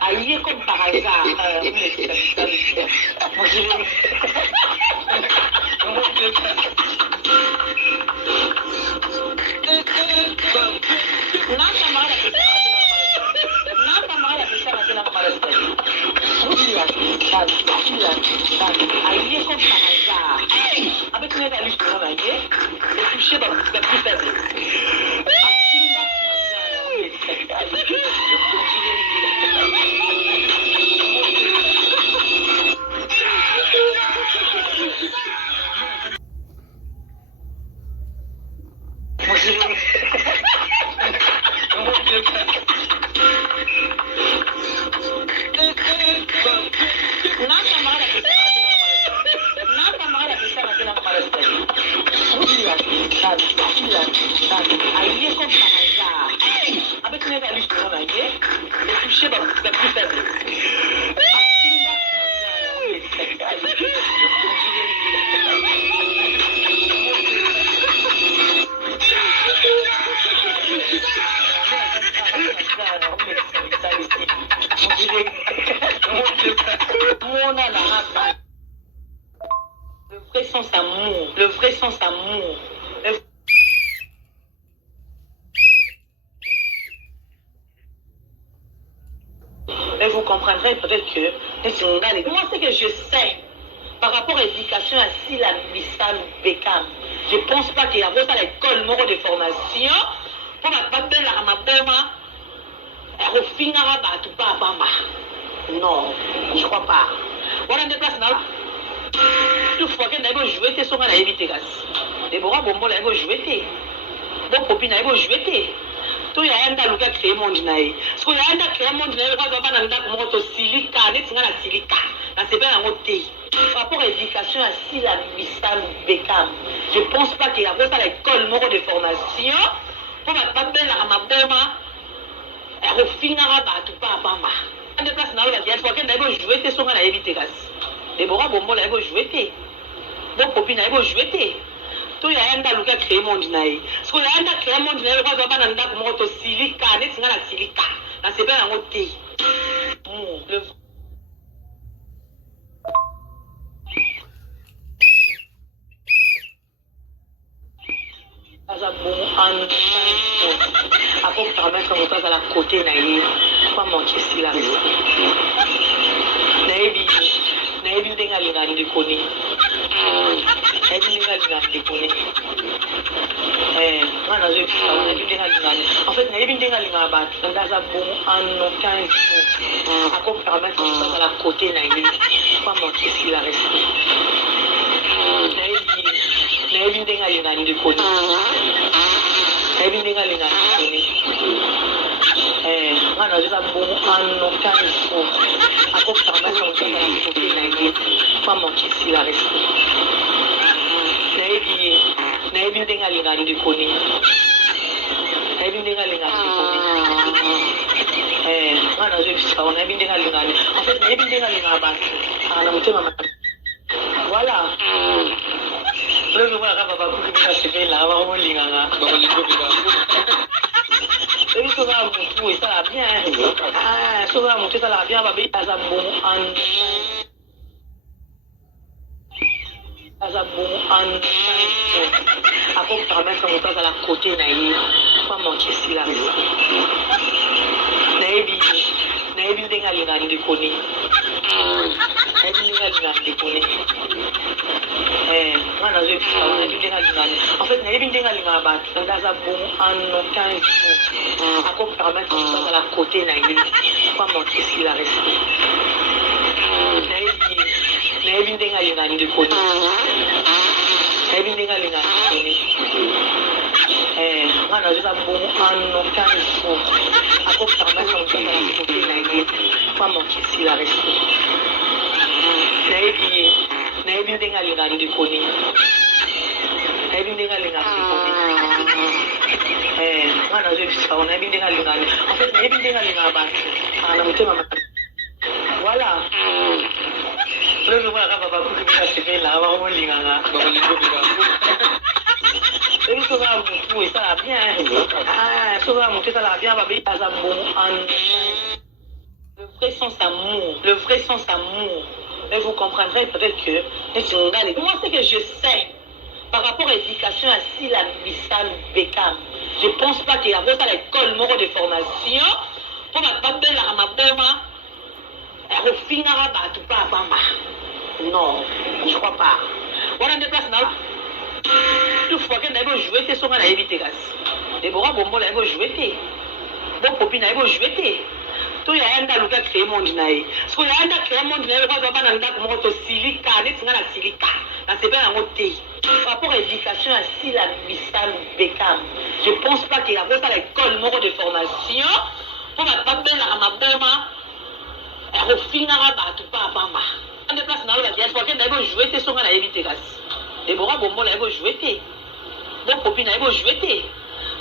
Aïe, comme par hasard. Le vrai sens amour, le vrai sens amour. Et vous comprendrez peut-être que moi, c'est que je sais par rapport à l'éducation à Sila Bissal Bekam. Je ne pense pas qu'il y a à l'école mort de formation pour ma battre la Ramaboma et refinir à Bamba. Non, je ne crois pas. Voilà des places là. Tout fois que nous jouer, c'est ce qu'on a évité. Les bras bonbons, nous jouer. Bon copine, nous jouer. Tout y a un tas de créer mon dîner. Ce qu'il y a un tas de créer mon dîner, on va pas dans notre silica, n'est-ce pas la silica. Là, c'est bien un autre thé. Par rapport à l'éducation à Sila Bissal Bekam, je ne pense pas qu'il y a à l'école mort de formation pour ma battre la Ramaboma et refinir à Bamba. Des places dans le fois que nous jouer, c'est ce qu'on a évité. Les bras bonbons, nous jouer. Bon copine, nous jouer. Tout y a un tas de créer mon dîner. Ce qu'il y a un tas de créer mon dîner, on va pas dans notre silica, n'est-ce pas la silica. Là, c'est bien un autre thé. Après, permettre mon temps à la côté, pas manquer si la reste. Naïbi n'engalina de connaît. Naïbi n'engalina de connaît. En fait, naïbi n'engalina bat. On a ça bon en aucun jour. Après, permettre mon temps à la côté, pas manquer si la reste. Naïbi n'engalina de connaît. Naïbi n'engalina de connaît. On a ça bon en aucun jour. Après, permettre mon temps à la côté, pas manquer si la reste. Naïbi n'engalina de connaît. Naïbi n'engalina de connaît. On a bien n'engalina. En fait, naïbi n'engalina bat. On a monté ma main. Voilà. Le jour où on va couper la cheville là, on va rouler là. Et ça va monter, ça va bien. Ah, ça va monter, ça va bien. On va bien ça bon en. Ça bon en. Après, permettre mon temps à la côté, pas manquer si la reste. Naïbi n'engalina de connaît. Naïbi n'engalina de connaît. En fait, naïbi n'engalina bat. On a ça bon en aucun jour. Après, permettre mon temps à la côté, pas manquer si la reste. Naïbi n'engalina de connaît. Naïbi n'engalina de connaît. On a ça bon en aucun jour. Après, permettre mon temps à la côté, pas manquer si la reste. nayebi ndenge alingaka ndekoni nayebi ndenge alingaka ndekoni mwana azobisa o nayebi ndenge alingaka en fait nayebi ndenge alingaka bato na motema voilà lelo mwana kaka bakuti bena sepela bakomolingaka ebi soka motu esala bien soka motu esalaka bien babeyi aza bon le vrai sens amour et vous comprendrez peut-être que moi c'est que je sais par rapport à l'éducation à Sila Bissal Bekam je pense pas qu'il y a à l'école moro de formation pour ma babelle à ma boma au final tu pas pamba non je crois pas voilà des places là tout fois que n'avait joué tes songs à éviter gas et bon bon là il jouer tes bon copine il jouer tes to ya enda luka créer monde nae parce que ya enda créer monde nae kwa bana ndako moko to silika netinga na silika na sepe na ngote par rapport à l'éducation à Sila Bissal Bekam je pense pas qu'il y a à l'école moko de formation pour ma babelle à ma boma au final tu pas pamba en déplace na la diaspora que n'avait joué tes songs à éviter gas et bon bon là il jouer tes bon copine il jouer tes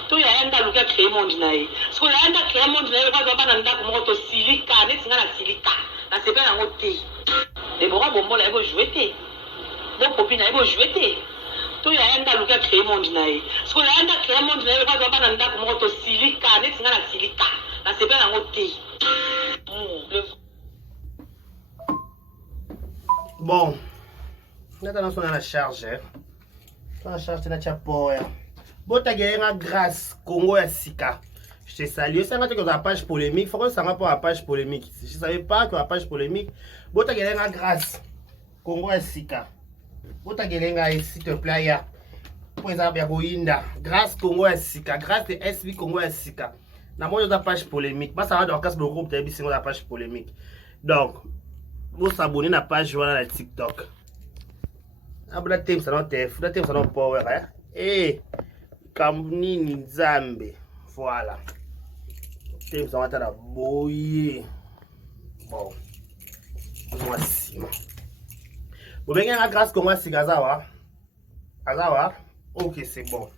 to ya enda luka créer monde nae parce que ya enda créer monde nae kwa bana ndako moko to silika netinga na silika na sepe na ngote et bon bon là il jouer tes bon copine il jouer tes to ya enda luka créer monde nae parce que ya enda créer monde nae kwa bana ndako moko to silika netinga na silika na sepe na ngote bon nata son la charge la charge na chapoya bota gagner grâce Congo ya sika je te salue ça que la page polémique faut que ça rapport à page polémique si je savais pas que la page polémique bota gagner grâce Congo ya sika bota gagner s'il te plaît ya pour exemple ya boinda grâce Congo ya sika grâce de SB Congo ya sika na moi la page polémique pas ça va dans casse le groupe t'as c'est la page polémique donc vous s'abonner na page voilà la TikTok abona tem ça non tef na tem ça non power hein Kamnini Nzambe voilà tem ça va boye bon voici bon bien la grâce comment c'est Azawa ok c'est bon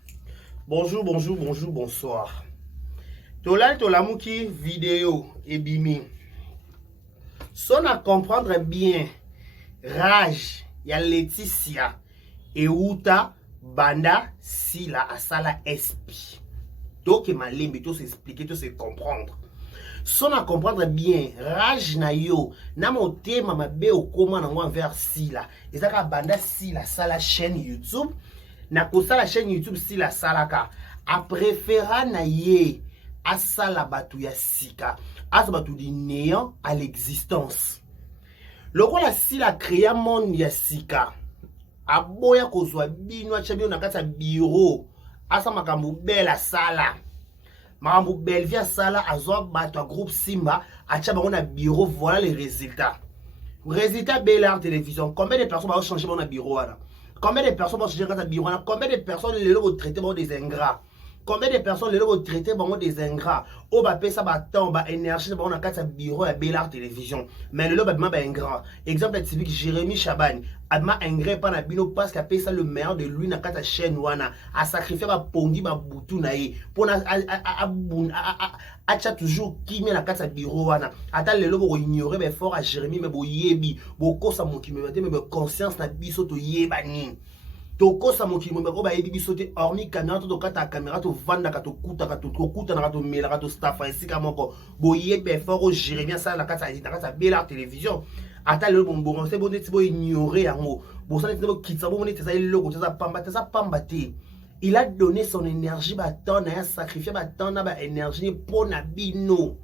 bonjour bonsoir tolal tolamuki vidéo et bimi son à comprendre bien rage ya Laetitia et Uta banda Sila asala SP donc malembe tout s'expliquer tout se comprendre son à comprendre bien rage na yo na motema mabe okoma na ngwa vers Sila ezaka banda Sila sala chaîne YouTube na kosala chaîne YouTube Sila salaka a préféra na ye asala batu ya sika asa batu di néant à l'existence lokola Sila créa monde ya sika aboya kozwa bino achabio na kati ya bureau asa makambo bela sala makambo belle via sala azwa bato a groupe Simba acha bango na bureau voilà les résultats Bel Télévision combien de personnes vont changer mon bureau wana combien de personnes vont changer dans bureau wana combien de personnes les vont traiter des ingrats combien de personnes les vont traiter des ingrats o ba pesa ba temps ba énergie ba on a kati ya bureau ya Bel Télévision mais le ba ba ingrat exemple typique Jérémy Chabagne adma ingrat pas na bino parce qu'il a pesa le meilleur de lui na kati ya chaîne wana a sacrifier ba pongi ba butu na ye pour na acha toujours kimi na kati ya bureau wana ata lelo bo ignorer be fort à Jérémy mais bo yebi bo kosa mokimi mais conscience na biso to yeba ni toko sa mokimo ba ba yebi bisote hormis caméra to kata caméra to vanda ka to kuta na to mela ka to staff esika moko boye be fort Jérémie ça la kata Bel Télévision ata le bon c'est bon ti bo ignorer yango bo ça ti bo kitsa bo monete ça logo ça pamba te il a donné son énergie ba temps na sacrifier ba temps na ba énergie pour na bino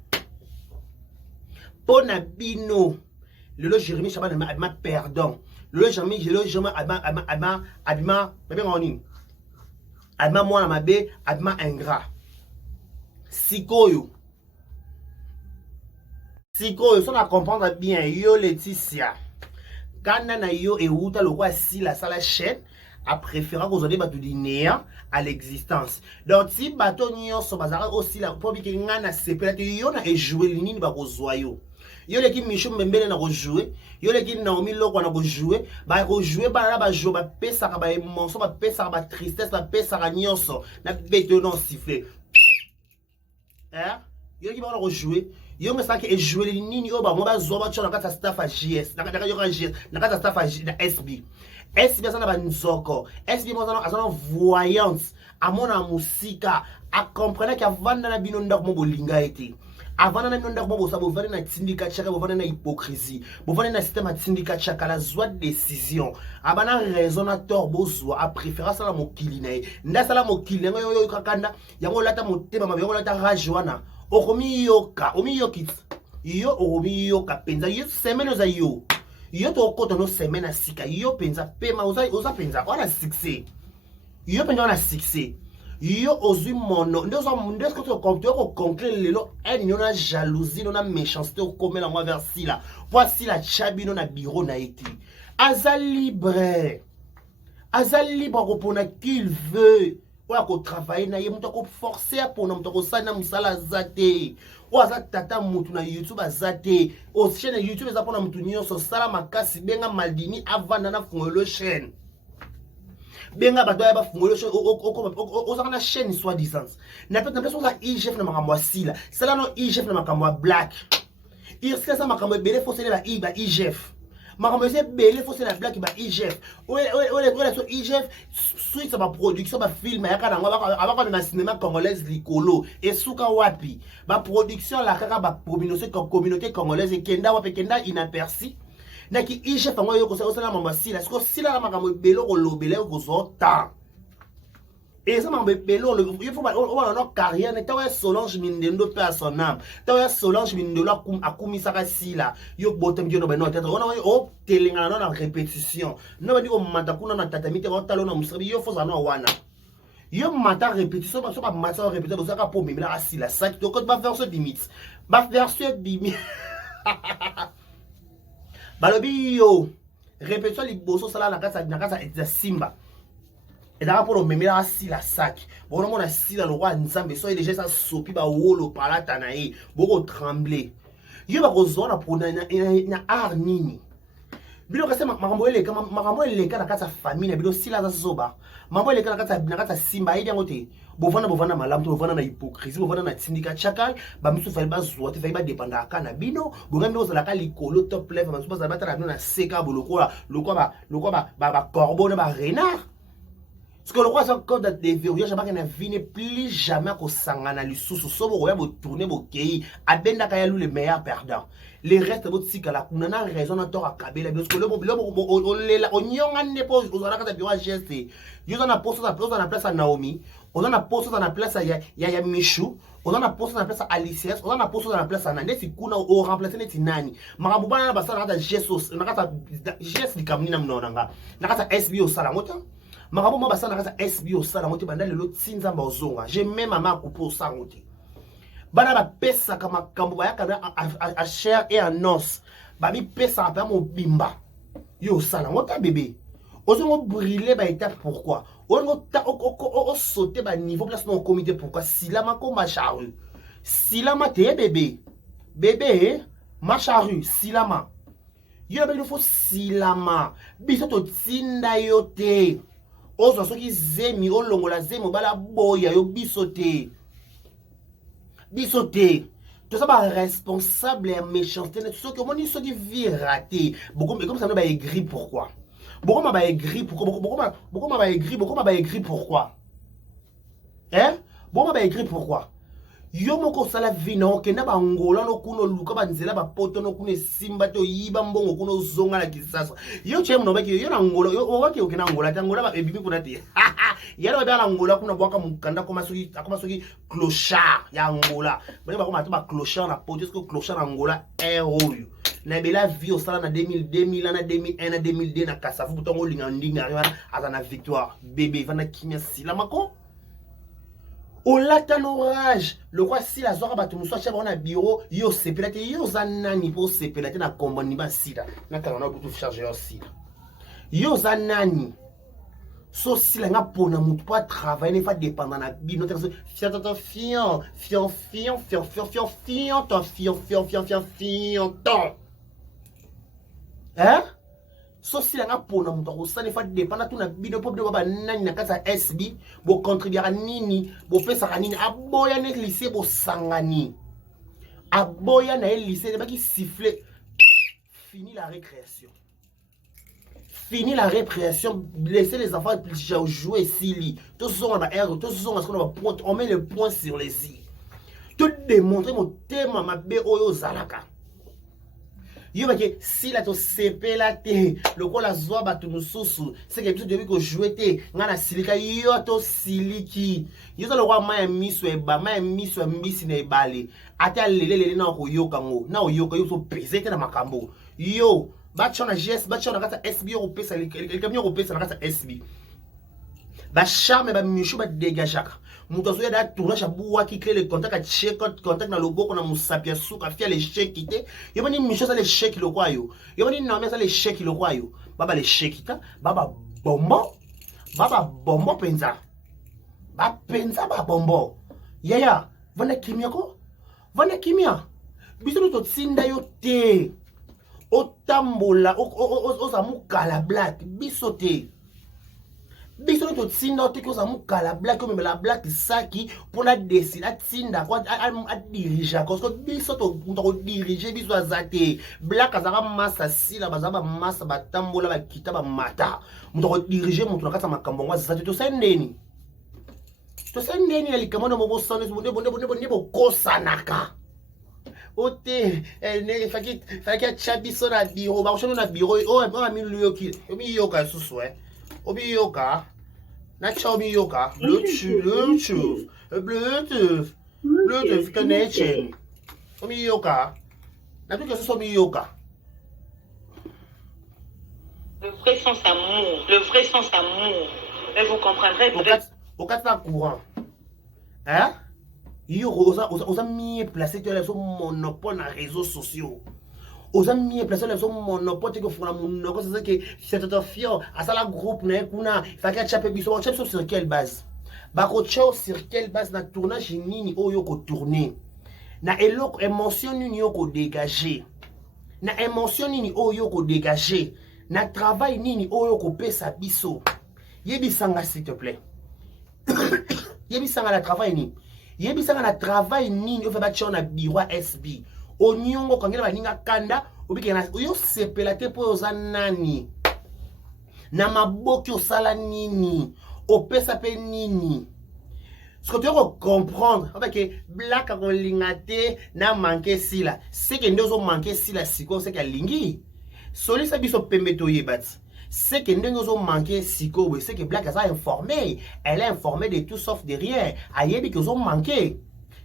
le Jérémie Chaban ma pardon le jamais abima moi mabe abima ingrat sikoyo ça na comprendre bien yo Laetitia kana na yo et Uta le quoi si la sala chaîne a préféré que vous ayez battu du néant à l'existence donc si bateau nyonso bazara aussi la pour que ngana sepela te yo na jouer nini ba kozwa yo Yo les qui Michou Mbembele na rejouer, yo les qui Naomi Loko na rejouer, ba rejouer ba la ba jouer ba pesa ka ba émotion, ba pesa ba tristesse, ba pesa ka nyonso, na béton siffler. Hein? Yo qui va rejouer, yo me saki e jouer les nini yo ba mo ba zo ba tshona ka staff a JS, na ka yo ka JS, na ka staff a SB. SB ça na ba nzoko, SB mo za voyance, a mona musika, a comprendre que avant na bino ndako mo bolinga été. Avant na ndako mo bosa bo vana na syndicat chaka bo vana na hypocrisie, bo vana na système à syndicat chaka la joie de décision. Abana raison na tort bozwa a préférence la mokili na ye. Nda sala mokili ngo yo kakanda yango lata motema mabe yango lata rajwana. Okomi yoka, omi yokit. Yo okomi yoka penza yo semaine za yo. Yo to koto no semaine na sika yo penza pema oza penza ona succès. Yo penza ona succès. Yo ozui mono ndezo ko to compter ko conclure lelo en yona jalousie na méchanceté ko komela moi vers sila. Voici la chabino na bureau na eti. Azal libre ko pona qu'il veut. Oya ko travailler na ye muto ko forcer pour na muto ko sana musala zate. Oza tata mutu na YouTube azate. O chaîne YouTube eza pona mutu nyonso sala makasi benga Maldini avanda na fungolo chaîne. Benga bato ya ba fungolo chaîne oza na chaîne soit distance. Na peut na personne IGF na makambo sila. Sala no IGF na makambo black. Irska sa makambo bele fosele ba IGF. Makambo se bele fosele black ba IGF. Ole so IGF suite sa ba production ba film ya kana ngwa na cinéma congolaise likolo esuka wapi ba production la kaka ba communauté congolaise kenda wapi kenda inaperçu na ki IGF ngo yo ko sala mamba sila siko sila makambo belo ko lobele ko zota et ça m'a belo il faut on a carrière ne tawa Solange Mindendo pe à son âme tawa Solange Mindendo akumisa ka sila yo botem yo no ba no tete on o telinga na répétition no ba di ko mata kuna na tatamite ko talo na musribi yo faut ça no wana yo mata répétition ba so ba mata répétition so ka po mimila asila ça to ko ba faire ce limite ba faire ce limite balobi yo répétition liboso sala na kasa simba. Et d'abord pour le même là si la sac bon on a si dans le roi nzambe so déjà ça sopi ba wolo palata na ye boko trembler yo ba kozona pour na art nini bilo kase makambo ele kana kata famille bilo sila za zoba mambo ele kana kata simba ide ngote bovana malamu to bovana na hypocrisie bovana na syndicat chakal ba misu fa ba zote fa ba dépendre kana bino bongambi ozala ka likolo top level ba so ba batala na seka bolokola ba corbeau na ba renard. Ce que le roi c'est code de verrouillage, je ne vais plus jamais que sangana lisusu sobo roya bo tourner bo kei abenda kaya lu le meilleur perdant. Les restes votre sika la kunana raison na tora kabela parce que le onyonga ne pose ozala ka bureau GST. Yo na poste na place à Naomi, on a poste na place à ya Michou, on a poste na place à Alicia, on a poste na place à Nande sikuna o remplacer neti nani. Makambo bana na basala na Jesus, na kata GS likamni na mnonanga. Na kata SBO sala mota. Makambo mo basana kasa SBO sala ngoti banda lelo tsinzamba ozonga j'ai même mama couper ça ngoti bana ba pesa kama kambo ba yakana a chair et en os ba bi pesa ba mo bimba yo sala ngota bébé ozongo brûler ba étape pourquoi ongo ta o sauter ba niveau place dans comité pourquoi silama ko macharu silama te bébé macharu silama yo ba il faut silama biso to tsinda yo te ozo soki zemi olongola zemi bala boya yo bisote tout ça ba responsable et méchanceté ne soki moni soki vie raté beaucoup mais comme ça no ba aigri pourquoi beaucoup ma ba aigri pourquoi beaucoup ma ba aigri pourquoi hein beaucoup ma ba aigri pourquoi yo moko sala vino kenda ba ngola no kuno luka ba nzela ba poto no kuno simba to yiba mbongo kuno zonga la kisasa yo chem no baki yo na ngola yo waki okena ngola ta ngola ba ebibi kuna te yalo ba la ngola kuna bwaka mukanda koma soki clochard ya ngola ba koma to ba clochard na poto est-ce que clochard na ngola oyo na bela vie au sala na 2000 na 2001 na 2002 na kasafu butongo linga ndinga azana victoire bébé vana kimia sila mako au latin orage le roi si la zora batu muso chaba na bureau yo sepelate yo zanani po sepelate na kombo ni ba sida na kala na butu charger yo sida yo zanani So si la nga pona mutu pas travailler ne fa dépendre na bino te fion hein so si la nga pona mutu ko sa ne fa dépendre tout na bino pop de baba nani na kasa SB bo contribuer nini bo pesa nini aboya ne lycée bo sangani aboya na lycée ba ki siffler fini la récréation. Fini la répression, laissez les enfants jouer silly. Tous sont à air, tous sont à ce qu'on va point, on met le point sur les i. Tout démontrer mon thème ma BO Zalaka. Yo parce que si la to CP la te, le quoi la zoa ba nous sous, c'est quelque chose de que jouer te, ngana silika yo to siliki. Yo ça le roi ma miss ba ma miss miss ne bali. Ata lele na ko yo kango, na yo ko yo so peser na makambo. Yo Batchon na GS, batchon na kata SB européen, le camion européen na kata SB. Ba charme ba michou ba dégagaka. Mutozo ya da tournage abuwa ki crée le contact à check contact na logo kona musapia suka fia les chèques kité. Yo bani michou ça les chèques lo kwa yo. Yo bani nomé ça les chèques lo kwa yo. Baba les chèques ta, baba bombo penza. Ba penza ba bombo. Yaya, vana kimia ko? Vana kimia. Biso to tsinda yo te. Otambola, ozamukala black, bisote. Bisote to tsinda ote ozamukala black, comme la black saki pour la décider, à tsinda, à diriger, parce que bisote on diriger, biso azate. Black azara massa sila, bazaba massa batambola, bakita ba mata. On diriger, mon tour à makambo, azate to sendeni. To sendeni alikamano mobo sonnes, bonne kosanaka. Ote, ne faki chabiso na biro, ba na biro, o mi luyoki, obi yoka suswe. Obi yoka. Na chobi yoka, Bluetooth connection. Obi yoka. Na tout que ce soit mi yoka. Le vrai sens amour, et vous comprendrez peut-être. Au cas courant. Hein? Yo osa mis placé sur monopole na réseaux sociaux. Osa mis placé sur monopole que fona monoko c'est que c'est tout fier à ça la groupe na kuna fa ka chape biso sur quelle base? Ba ko sur quelle base na tournage nini oyo ko tourner. Na eloko émotion nini yo ko dégager. Na émotion nini oyo ko dégager. Na travail nini oyo ko pesa biso. Yebisanga s'il te plaît. Yebisanga la travail nini. Yebisanga na travail nini ofa batcho na bureau SB onyongo kangela baninga kanda obike na yo sepela te po oza nani na maboki osala nini opesa pe nini ce que tu dois comprendre parce que black a lingate na manquer sila c'est que ndozo manquer sila siko c'est que lingi soli sa biso pembe to yebat c'est que nous manqué siko, c'est que Black a informé, elle est informée de tout sauf de rien. Ayebi que nous ont manqué.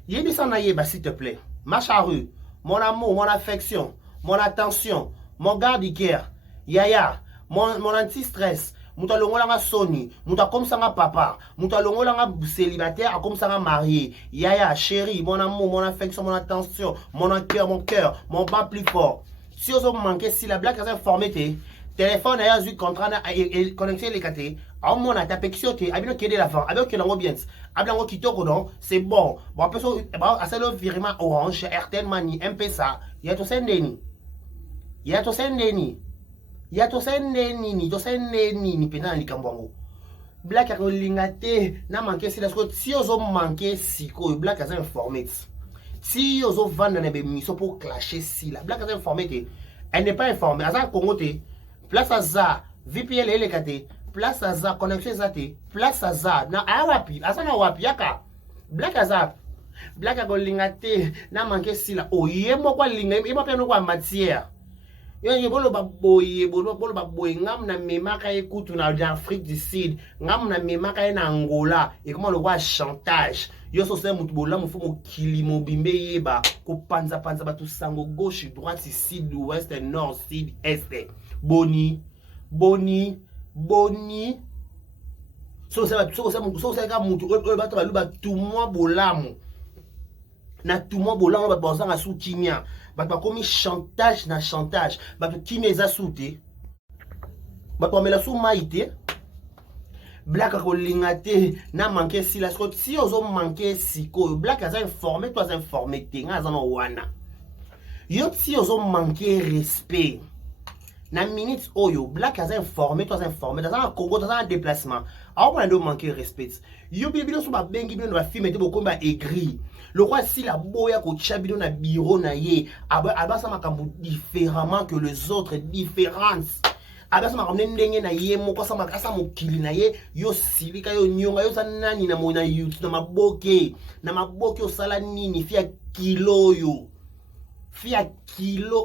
Yebi s'en ayeba s'il te plaît. Ma charrue, mon amour, mon affection, mon attention, mon garde-cœur, yaya, mon anti-stress. Mouta longo langa Sony, mouta comme ça nga papa, mouta longo langa célibataire comme ça nga marié. Yaya, chérie, mon amour, mon affection, mon attention, mon cœur, mon bas plus fort. Si vous avez manqué, si la Black a informé, téléphone a eu contrat et connexion les KT. À mon a tapé qui saute, abino qui est la fin, abino qui est bien, abino qui tourne non, c'est bon. Bon après ça, à ça le virement Orange, Airtel Money, M-Pesa, il y a tout ça ndeni. Il y a tout ça ndeni. Il y a tout ça ndeni, ni tout ça ndeni, ni pena ni kambongo. Black a lingate, na manqué si la scope, si vous avez manqué si quoi, Black a informé. Si vous avez vendu des émissions pour clasher si la Black a informé, elle n'est pas informée. À ça Congo place à ça, VPN et les KT, place à ça, connexion zate, place à ça, na awapi, à ça na wapi yaka, Black à ça, Black à lingate, na manqué si la, oh yemo kwa linga, yemo pia no kwa matière. Yo bolo baboye, bolo baboye, ngam na memaka ekutu na Afrique du Sud, ngam na memaka na Angola, et comment le roi chantage. Yo so se mutu bola mu fumo kilimo bimbe yeba, ko panza batu sango gauche, droite, sud, ouest, nord, sud, est. Boni. So se ka mutu ba to ba tout moi bolamu. Na tout moi bolamu ba bozanga sou kimia. Ba komi chantage na chantage. Ba to kimia za soute. Ba to mela sou maite. Black a kolingate na manqué si la si ozo manqué siko Black a informé toi informé tinga zano wana yo si ozo manqué respect na minute oyo Black a informé toi informé dans un Congo dans un déplacement a on a manqué respect yo bibilo so ba bengi bino ba film te bokomba aigri le roi si la boya ko chabino na bureau na ye aba sa makambu différemment que les autres différence aba sa makambu ndenge na ye moko sa makasa mokili na ye yo silika yo nyonga yo sa nani na mona YouTube na maboke osala nini fia kilo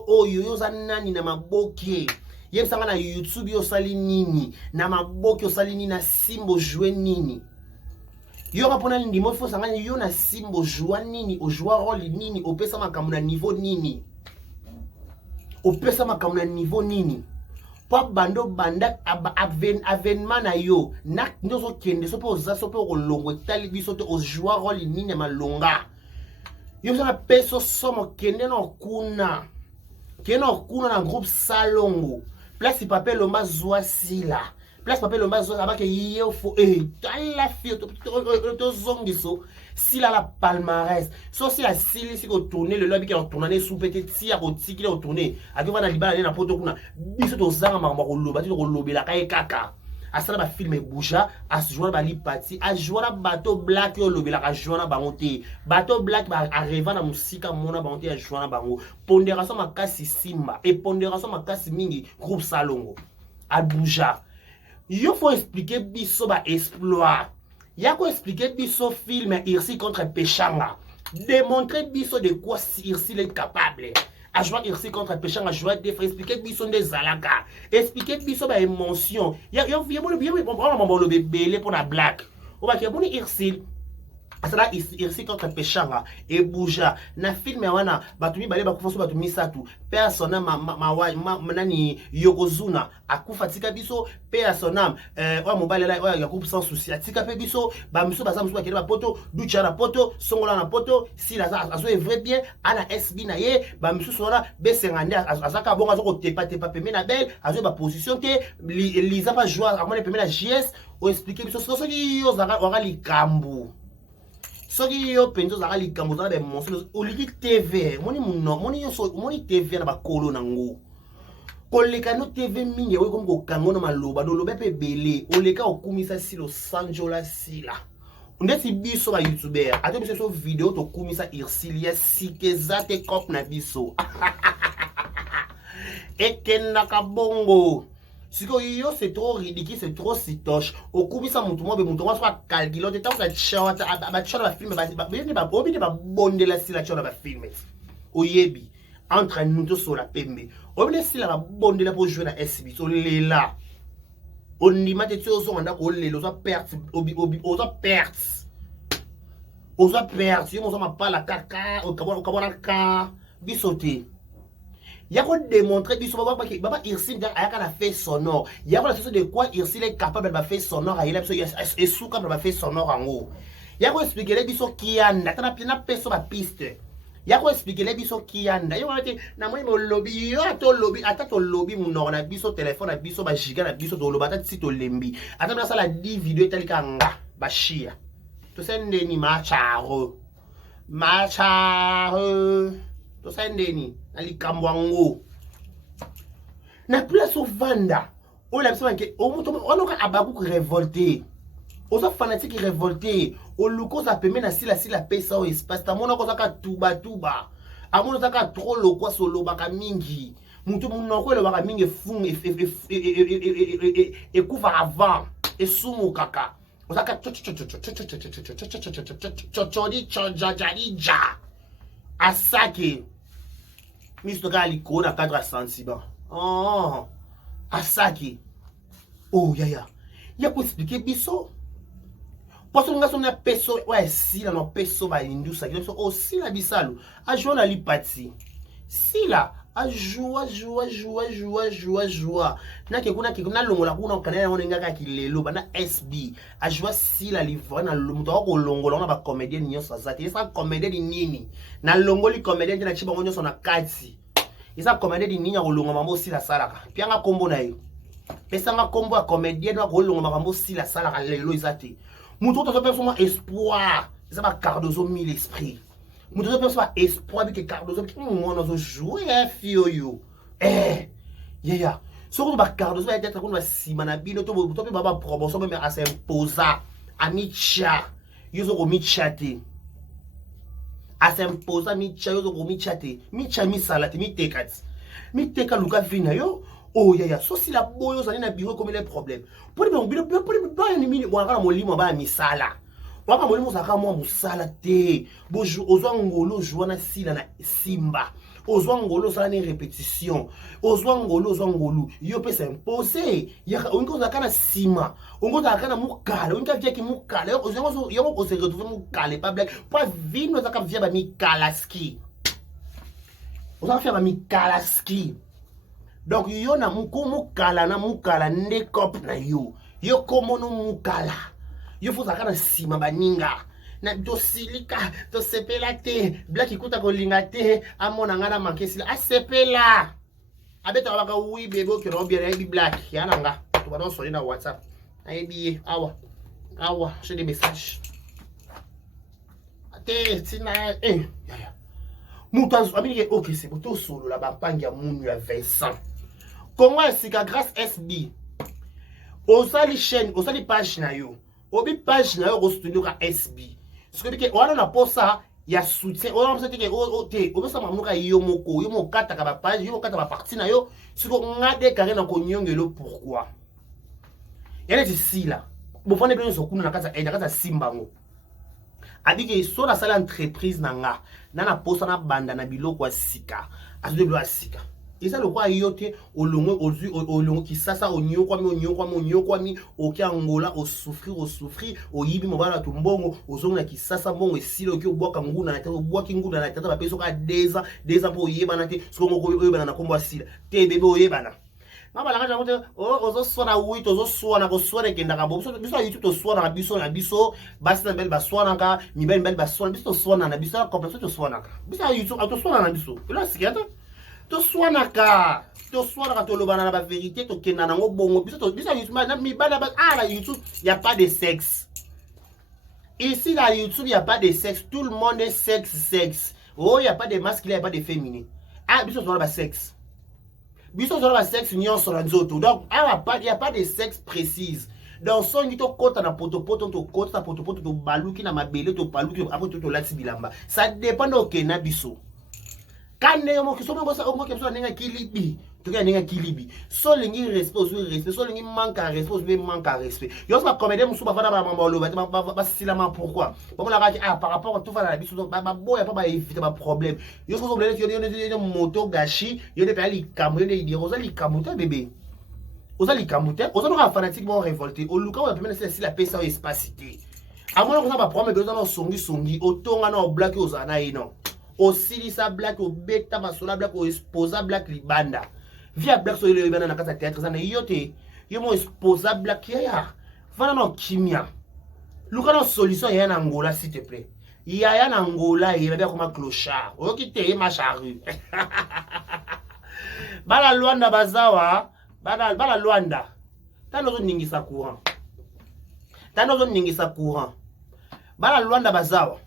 oyo yo sa nani na maboke ye sanga na YouTube yo sali nini na maboke osali nini na simbo jouer nini yo rapona ndimo fo sanga yo na simbo jouer nini o jouer rôle nini o pesa makambu na niveau nini pa bando banda avènement na yo nak ndozo kende so po za so po kolongo tali biso te o jouer rôle nini malonga yo sanga peso somo kende na kuna na groupe Salongo place papel lomba zwa sila place papel lomba zwa abake yeo fo tala fio to zongiso sila la palmarès so si la sili si ko tourner le lobby qui a tourné sous peut-être si a ko tiki ko tourner akiva na libala na poto kuna biso to zanga mama ko loba ti ko lobela kai kaka asala ba film boucha a jouer ba li parti a jouer bateau Black yo lobela ka jouer na bango te bateau Black ba arriva na musika mona bango te a jouer na bango pondération makasi Simba et pondération makasi mingi groupe Salongo a boucha yo faut expliquer biso ba exploit ya ko expliquer biso film Irsi contre Pechanga démontrer biso de quoi Irsi est capable a jouer Irsi contre Pechanga a jouer des expliquer biso des alaka expliquer biso ba émotion ya bon le bébé pour la Black on va que bon Irsi asala Irsi contre Pechanga et bouja na film wana batumi bale bakufa batumi satu persona nani Yokozuna akufa tika biso persona wa mobile la ya coupe sans souci tika pe biso ba miso ba samuso bakele ba poto ducha na poto songola na poto si la azo est vrai bien ala SB na ye ba miso sona B50 azaka bonga zo ko tepa pe na belle azo ba position te liza pas jouer à mon pe na JS o expliquer biso so yo zaka likambu soki yo penzo zaka likambo za ba monsolo oliki TV moni TV na bakolo nango koleka no TV mingi we comme ko kango na maloba do loba pe belé oleka okumisa silo sanjola sila ndeti biso ba youtuber ato biso so vidéo to kumisa Irsilia sikezate kop na biso ekenda kabongo siko yo c'est trop ridicule c'est trop sitoche okumisa mutu soit calculer tant que chawata ba chawata film ba bondela sila chawata ba film oyebi entre nous tous sur la pembe obine sila ba bondela pour jouer na SB so lela onima te tso nganda ko lelo so perte oza perte yo mo so mapala kaka okabona ka bisote ya ko démontrer biso baba Irsi ayaka na fait sonore ya ko la chose de quoi Irsi est capable de faire sonore à il biso et sous capable de faire sonore en haut ya ko expliquer les biso kianda tana pina peso ba piste ya ko expliquer les biso kianda yo ate na moi mo lobby yo to lobby mon na biso téléphone na biso ba giga na biso to loba ta sito lembi ata na sala 10 vidéo talika nga ba chia to sende ni macharo to sendeni na likambo yango na place ovanda o la biso ke o moto onoka abaku révolté oza fanatique révolté o luko za peme na sila pesa o espace ta mona ko zaka tuba amona zaka trop lokwa solo baka mingi mutu munoko le baka mingi fung e kuva avant e sumu kaka ozaka asake Misto gali kona kadra sensiba. Oh, asaki. Oh ya ko expliquer biso. Parce que nga na peso ouais si la no peso ba indusa ki so aussi la bisalo a jouer na lipati. Si la a jouer na ke kuna longola kuna kanela ona ngaka kilelo bana SB a jouer si la livre na muto ko longola na ba comédien nyoso zati esa comédien nini na longoli comédien na chiba nyoso na kati esa comédien nini ya kolonga mambo si la salaka pianga kombo na yo pesanga kombo ya comédien na kolonga makambo si la sala lelo ezate muto to personne espoir ça va Cardozo 1000 esprit muto to personne espoir bi que Cardozo on zo jouer fio yo yeah so ba Cardozo va être comme sima na bino to pe baba promotion même à s'imposer a micha yo zo michate a s'imposer micha yo zo michate micha mi salate mi tekati mi teka luka vina yo. Oh yeah, so si la boyo zani na bureau comme les problèmes. Pour les bureau pas ni mini waka molimo ba misala. Waka molimo zaka mo musala te. Bojo ozwa ngolo joa na sila na simba. Ozwa ngolo sala ni répétition. Ozwa ngolo yo peut s'imposer. Ya onko zaka na sima. Onko zaka na mukala. Onko via ki mukala. Yo se retrouver mukala pas blague. Pas vino zaka via ba mikalaski. Ozaka via ba mikalaski. Donc yo na mukala na mukala ndekop na yo komono mukala yo faut zakana sima baninga na to silika to sepela te black ikuta ko linga te amona ngana mankesila asepela abeta baka wi bebo ke no bien bi black yana nga to ba don so na WhatsApp aibi awa j'ai des messages ate tina ya mutanzo abike okay c'est boto solo la ba panga munu ya Vincent Congo Sika grâce SB. Osali chaîne, osali page na yo. Obi page na yo soutenir ka SB. Ce que on a pour ça, il y a soutien. On a pensé que obi ça mamuka yo mokata ka ba page, yo mokata ba partie na yo. Ce que on a déclaré na konyongelo pourquoi. Il y a des ici là. Bon fane bien so kuna na kasa simbango. Abike so na sala entreprise na posa na banda na biloko sika. Azo de biloko sika. Et ça le quoi yote au long qui ça onyo kwami oki angola au souffrir au yibi mobala tumbongo ozonga ki sasa bongo esilo ki obwaka nguna na tata obwaki nguna na tata ba peso ka 2 ans pour yebana te so moko yebana na kombo asila te bebe oyebana ngaba langa jamote ozo sona wi tozo sona ko sona kenda ka boso biso YouTube to sona na biso basi na bel ba sona ka mi bel ba sona biso sona na biso complètement to sona ka biso YouTube to sona na biso là c'est to swanaka to lobana na ba vérité to kenda nango bongo biso YouTube na mi bana ba la YouTube y a pas de sexe ici là YouTube y a pas de sexe tout le monde est sexe y a pas de masculin y a pas de féminin biso to ba sexe biso to ba sexe nyon sur nzoto donc y a pas de sexe précise dans son to kota na potopoto to kota na potopoto to baluki na mabele to baluki après to lati bilamba ça dépend de okena biso. Quand on kilibi so lingi respect so lingi manque à respect yo ça comédien musu ba fana ba mamolo ba silama pourquoi bon la par rapport à tout fa la biso ba boya pas ba éviter ba problème yo so problème yo moto gachi yo de pali kamu yo de ozali kamuta bébé ozali kamuta ozali fanatiquement révolté au luka on peut même si la paix sans espacité à moins qu'on a pas problème besoin de songi otonga na black ozana ino aussi sa black au beta basola black au exposa black libanda via black so ile libanda na kata théâtre sana yote yo mo exposa black ya fana no kimia luka no solution ya na Angola s'il te plaît ya na Angola ya ba comme clochard okite ma charrue bala Luanda bazawa bala Luanda tano zo ningisa courant bala Luanda bazawa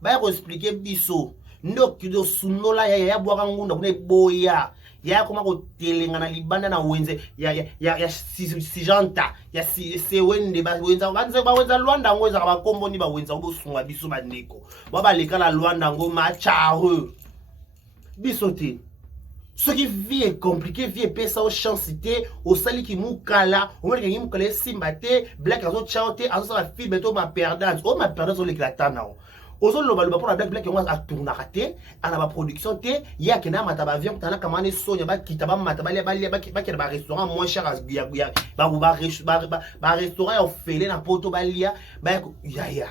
ba ko expliquer biso ndo kido sunola ya bwaka ngunda kuna boya ya koma ko telenga na libanda na wenze ya sijanta ya se wende ba wenza banze Luanda ngoza ba kombo ni ba wenza obosunga biso bandeko baba lekala Luanda ngo macharu biso te ce qui vie est compliqué vie pesa au chancité au sali ki mukala o ngeke ki mukala simbate black azo chaote azo sa fille beto ma perdance o le klatana ozo loba pour la black on a tourner raté à la production te ya kena mata ba avion tana kamane sonya ba kitaba mata ba ba restaurant moins cher as ya ba restaurant ofele na poto ba lia ba ya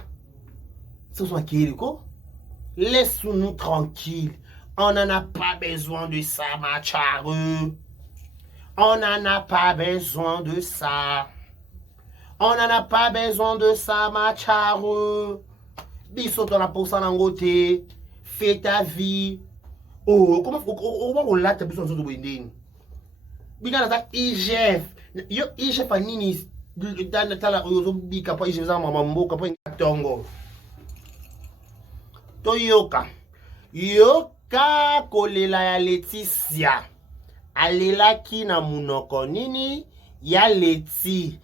ce sont qui ko laisse-nous tranquille. On n'en a pas besoin de ça, ma chare. On n'en a pas besoin de ça. On n'en a pas besoin de ça, ma chare. Biso ton la pourcent en côté. Fais ta vie. Oh, comment on l'a besoin de Bindin? Bina na IGF. yo chef nini tala oyo bika pa je za mama mboka pa tongo to yoka kolela ya Laetitia alelaki na munoko nini ya Leti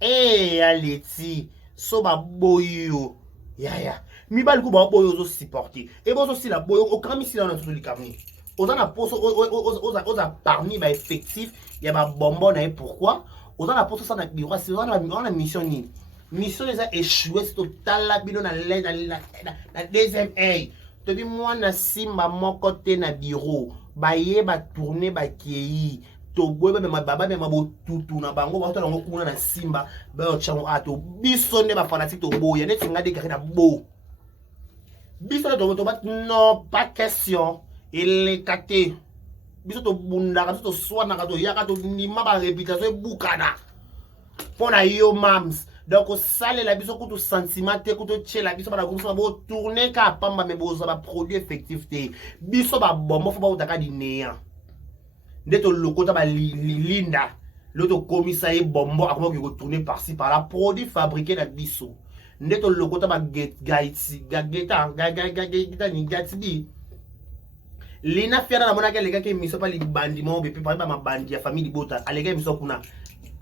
ya Leti so ba boyo yaya mibali ko ba boyo zo supporter et bozo si la boyo okami si la na tout likami ozana poso oza parmi ba effectif ya ba bonbon na pourquoi ozana poso ça na biro si ozana mission ni mission les a échoué c'est total la bino na la deuxième aide to bi mwana simba moko te na bureau baye ba tourner ba kei to boye ba baba ba botutu na bango ba tola ngokuna na simba ba yo chango ato biso ne ba fanatique to boye net nga de na bo biso to ba non pas question il est caté biso to bunda ka to swana ka to yaka to nima ba réputation bukana pona yo mams donc sale la biso kutu sentiment te kutu tchela biso ba groupe ba tourner ka pamba me boza ba produit effectif te biso ba bombo fo ba utaka di néant ndeto lokota ba linda l'auto commissaire bombo akoma ki ko tourner par-ci par là produit fabriqué na biso ndeto lokota ba gaiti gageta ni gatibi lina fiana na mona ke lega ke miso pa li bandi mo be pa ma bandi ya famille bota alega miso kuna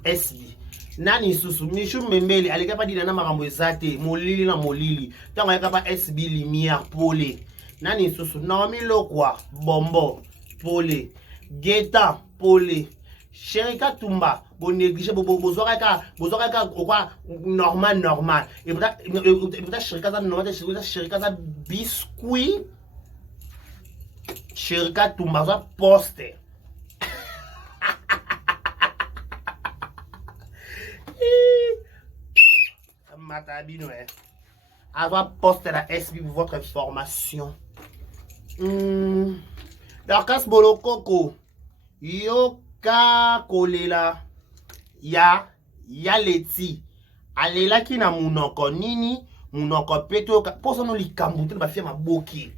SB nani susu mishu membeli alega pa dina na makambo ezate molili na molili tango ya pa SB lumière pole nani susu Naomi Lokwa bombo pole Geta pole Sherika Tumba bo négligé bozwaka ka quoi normal et peut-être Sherika za normal Sherika za biscuit Sherika Tumba za poste Matabino avoir posté la SB pour votre formation. Darkas Bolokoko yoka kolela ya Leti alela ki na munoko nini munoko peto poso no likambu te ba fia maboki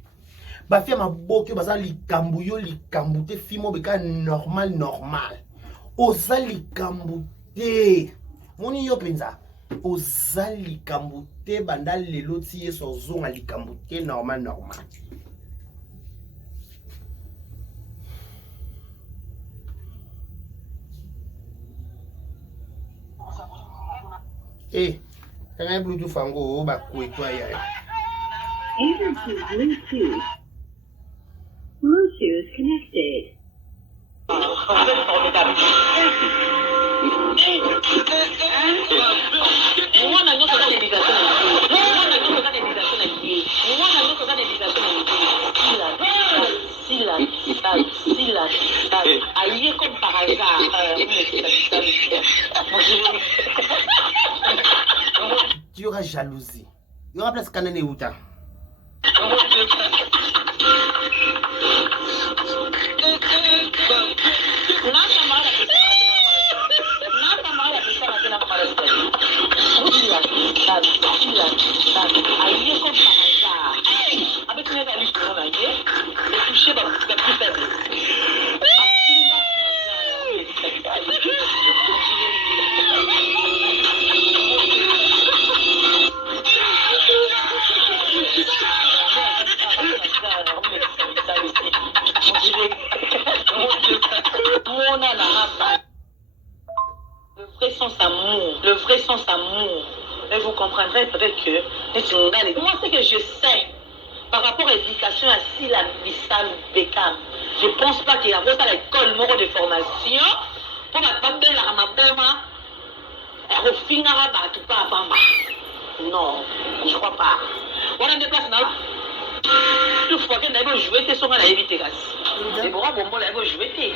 baza likambu yo likambu te fimo beka normal oza likambu te moni yo penza oza likambu te banda lelo ti yeso zonga likambu te normal kanga Bluetooth fango ba kwetwa ya Bluetooth connected. Vous êtes formidable. Aïe comme par hasard. Tu auras jalousie. Il y aura place Kanane Outa. Le vrai sens amour. Et vous comprendrez peut-être que moi ce que je sais par rapport à l'éducation à Sila Bissal Bekam, je ne pense pas qu'il y a à l'école moro de formation pour ma belle à ma boma au finara ba tout pas bamba. Non, je crois pas. On a des places là. Tout fois que nous jouer tes songs à éviter gas. Et bon bon là vous jouer tes.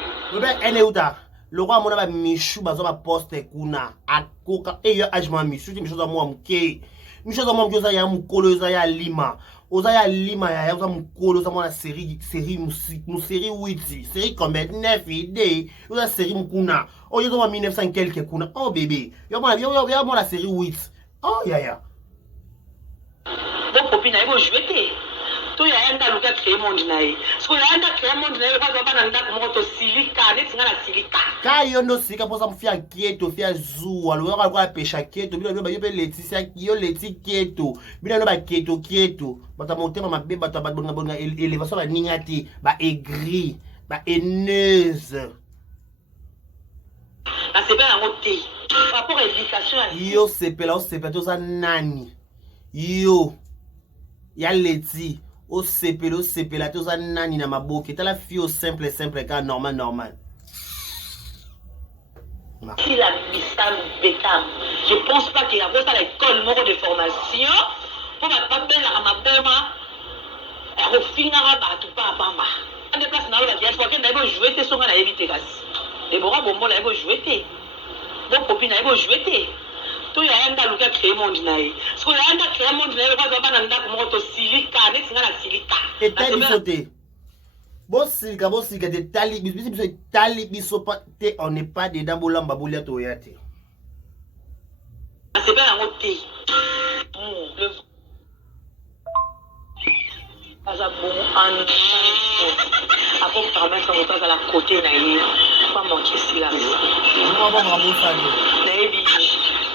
Elle est où ta? Le roi mona ba mishu bazo ba poste kuna akoka eyo ajma mishu ti mishu za mo amke mishu za mo amke za ya mukolo za ya lima oza ya lima ya za mukolo za mona série série 8 série combien 9 idée oza série mukuna oyo za 1900 quelque kuna oh bébé yo mona série 8 oh ya bon copine elle va jouer tes to ya enda luka créer monde nae parce que ya enda créer monde nae kwa bana ndako moko to silika netinga na silika ka yo ndo sika posa mfia kieto fia zuwa lo yo kwa pesha kieto bila yo pe letisia yo leti kieto bila no ba kieto bata motema mabe bata bonga elevation ba ningati ba aigri ba haineuse na sepela yango te par rapport à éducation yo sepela toza nani yo ya leti o sepela toza nani na maboke tala fio simple ka normal si la Bissal Beckham je pense pas qu'il y a besoin à l'école moko de formation pour pas belle à ma boma et au final ba tout pas bamba en déplace na la diaspora que na jouer te songa na éviter kasi Deborah Bombo la jouer te bon copine na jouer te to ya enda luka créer monde nae parce que ya enda créer monde nae kwa bana ndako moko to silika netinga na silika etali sote bosika te tali biso pa te on n'est pas dedans bolamba bolia to ya te c'est pas yango te aza bon en ako permettre moto azala côté na ye pas manquer silence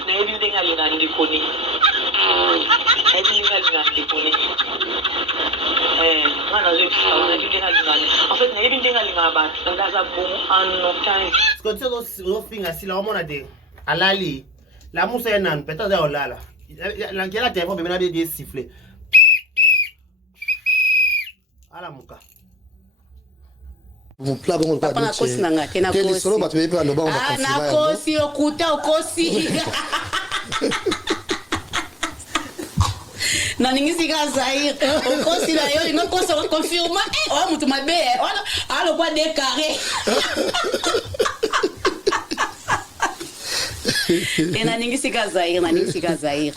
nayebi ndenge alinga ndekoni en fait nayebi ndenge alinga bato ndaza bon en aucun parce que ofinga sila omona te alali la musa enanu peta za olala la téléphone bemena be siffler ala muka Vous plaquez on pas na kosi na ngate na kosi solo bato bebe aloba on va na kosi okuta okosi na ningisi ka Zaire okosi la yo ngo kosi ko confirma o mutu mabe wala alo kwa décarré na ningisi ka Zaire